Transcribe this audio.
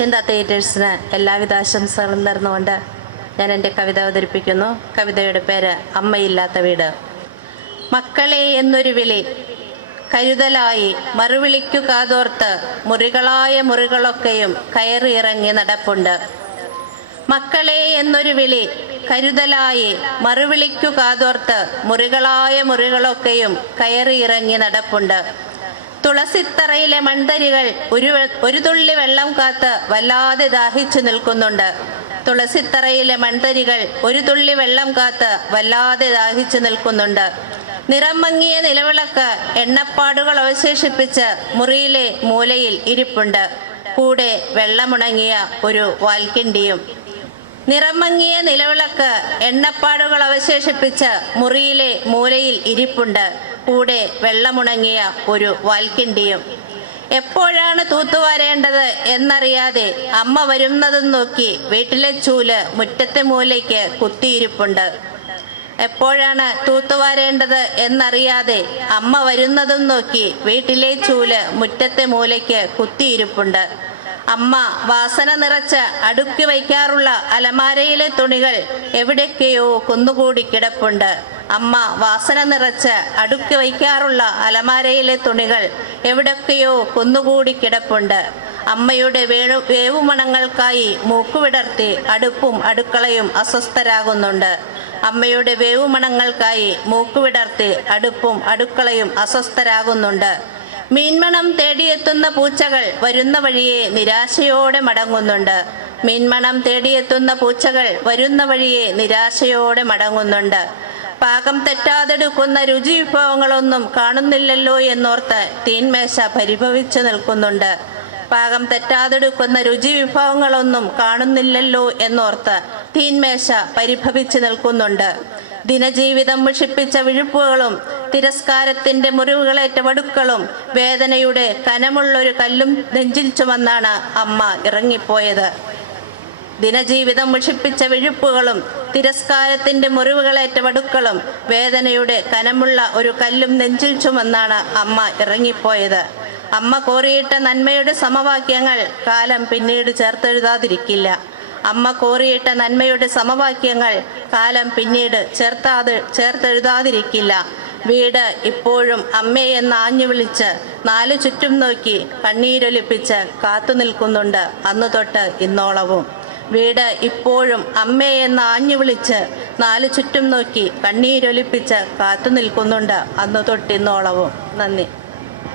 ചിന്ത തിയേറ്റേഴ്സിന് എല്ലാവിധ ആശംസകളും നേർന്നുകൊണ്ട് ഞാൻ എൻ്റെ കവിത അവതരിപ്പിക്കുന്നു. കവിതയുടെ പേര് അമ്മയില്ലാത്ത വീട്. മക്കളെ എന്നൊരു വിളി കരുതലായി മറുവിളിക്കു കാതോർത്ത് മുറികളായ മുറികളൊക്കെയും കയറിയിറങ്ങി നടപ്പുണ്ട്. മക്കളെ എന്നൊരു വിളി കരുതലായി മറുവിളിക്കു കാതോർത്ത് മുറികളായ മുറികളൊക്കെയും കയറിയിറങ്ങി നടപ്പുണ്ട്. തുളസിത്തറയിലെ മൺതരികൾ ഒരു തുള്ളി വെള്ളം കാത്ത് വല്ലാതെ ദാഹിച്ചു നിൽക്കുന്നുണ്ട്. തുളസിത്തറയിലെ മൺതരികൾ ഒരു തുള്ളി വെള്ളം കാത്ത് വല്ലാതെ ദാഹിച്ചു നിൽക്കുന്നുണ്ട്. നിറം മങ്ങിയ നിലവിളക്ക് എണ്ണപ്പാടുകൾ അവശേഷിപ്പിച്ച് മുറിയിലെ മൂലയിൽ ഇരിപ്പുണ്ട്. കൂടെ വെള്ളമുണങ്ങിയ ഒരു വാൽക്കിണ്ടിയും. നിറം മങ്ങിയ നിലവിളക്ക് എണ്ണപ്പാടുകൾ അവശേഷിപ്പിച്ച് മുറിയിലെ മൂലയിൽ ഇരിപ്പുണ്ട്. കൂടെ വെള്ളമുണങ്ങിയ ഒരു വാൽക്കിണ്ടിയും. എപ്പോഴാണ് തൂത്തുവാരേണ്ടത് എന്നറിയാതെ അമ്മ വരുന്നതും നോക്കി വീട്ടിലെ ചൂല് മുറ്റത്തെ മൂലയ്ക്ക് കുത്തിയിരിപ്പുണ്ട്. എപ്പോഴാണ് തൂത്തുവാരേണ്ടത് എന്നറിയാതെ അമ്മ വരുന്നതും നോക്കി വീട്ടിലെ ചൂല് മുറ്റത്തെ മൂലയ്ക്ക് കുത്തിയിരിപ്പുണ്ട്. അമ്മ വാസന നിറച്ച് അടുക്കി വയ്ക്കാറുള്ള അലമാരയിലെ തുണികൾ എവിടേക്കെയോ കുന്നുകൂടി കിടപ്പുണ്ട്. അമ്മ വാസന നിറച്ച് അടുക്കി വയ്ക്കാറുള്ള അലമാരയിലെ തുണികൾ എവിടൊക്കെയോ കുന്നുകൂടി കിടപ്പുണ്ട്. അമ്മയുടെ വേവുമണങ്ങൾക്കായി മൂക്കുവിടർത്തി അടുപ്പും അടുക്കളയും അസ്വസ്ഥരാകുന്നുണ്ട്. അമ്മയുടെ വേവുമണങ്ങൾക്കായി മൂക്കുവിടർത്തി അടുപ്പും അടുക്കളയും അസ്വസ്ഥരാകുന്നുണ്ട്. മീൻമണം തേടിയെത്തുന്ന പൂച്ചകൾ വരുന്ന വഴിയെ നിരാശയോടെ മടങ്ങുന്നുണ്ട്. മീൻമണം തേടിയെത്തുന്ന പൂച്ചകൾ വരുന്ന വഴിയെ നിരാശയോടെ മടങ്ങുന്നുണ്ട്. പാകം തെറ്റാതെടുക്കുന്ന രുചി വിഭവങ്ങളൊന്നും കാണുന്നില്ലല്ലോ എന്നോർത്ത് തീന്മേശ പരിഭവിച്ചു നിൽക്കുന്നുണ്ട്. പാകം തെറ്റാതെടുക്കുന്ന രുചി വിഭവങ്ങളൊന്നും കാണുന്നില്ലല്ലോ എന്നോർത്ത് തീന്മേശ പരിഭവിച്ചു നിൽക്കുന്നുണ്ട്. ദിനജീവിതം മുഷിപ്പിച്ച വിഴുപ്പുകളും തിരസ്കാരത്തിന്റെ മുറിവുകളേറ്റ വടുക്കളും വേദനയുടെ കനമുള്ളൊരു കല്ലും നെഞ്ചിൽ ചുമന്നാണ് അമ്മ ഇറങ്ങിപ്പോയത്. ദിനജീവിതം മുഷിപ്പിച്ച വിഴുപ്പുകളും തിരസ്കാരത്തിന്റെ മുറിവുകളേറ്റ വടുക്കളും വേദനയുടെ കനമുള്ള ഒരു കല്ലും നെഞ്ചിൽ ചുമന്നാണ് അമ്മ ഇറങ്ങിപ്പോയത്. അമ്മ കോറിയിട്ട നന്മയുടെ സമവാക്യങ്ങൾ കാലം പിന്നീട് ചേർത്തെഴുതാതിരിക്കില്ല. അമ്മ കോറിയിട്ട നന്മയുടെ സമവാക്യങ്ങൾ കാലം പിന്നീട് ചേർത്തെഴുതാതിരിക്കില്ല. വീട് ഇപ്പോഴും അമ്മയെന്ന് ആഞ്ഞു വിളിച്ച് നാലു ചുറ്റും നോക്കി കണ്ണീരൊലിപ്പിച്ച് കാത്തു നിൽക്കുന്നുണ്ട് അന്നു തൊട്ട് ഇന്നോളവും. വീട് ഇപ്പോഴും അമ്മയെന്ന് ആഞ്ഞു വിളിച്ച് നാലു ചുറ്റും നോക്കി കണ്ണീരൊലിപ്പിച്ച് കാത്തു നിൽക്കുന്നുണ്ട് അന്നു തൊട്ട് ഇന്നോളവും. നന്ദി.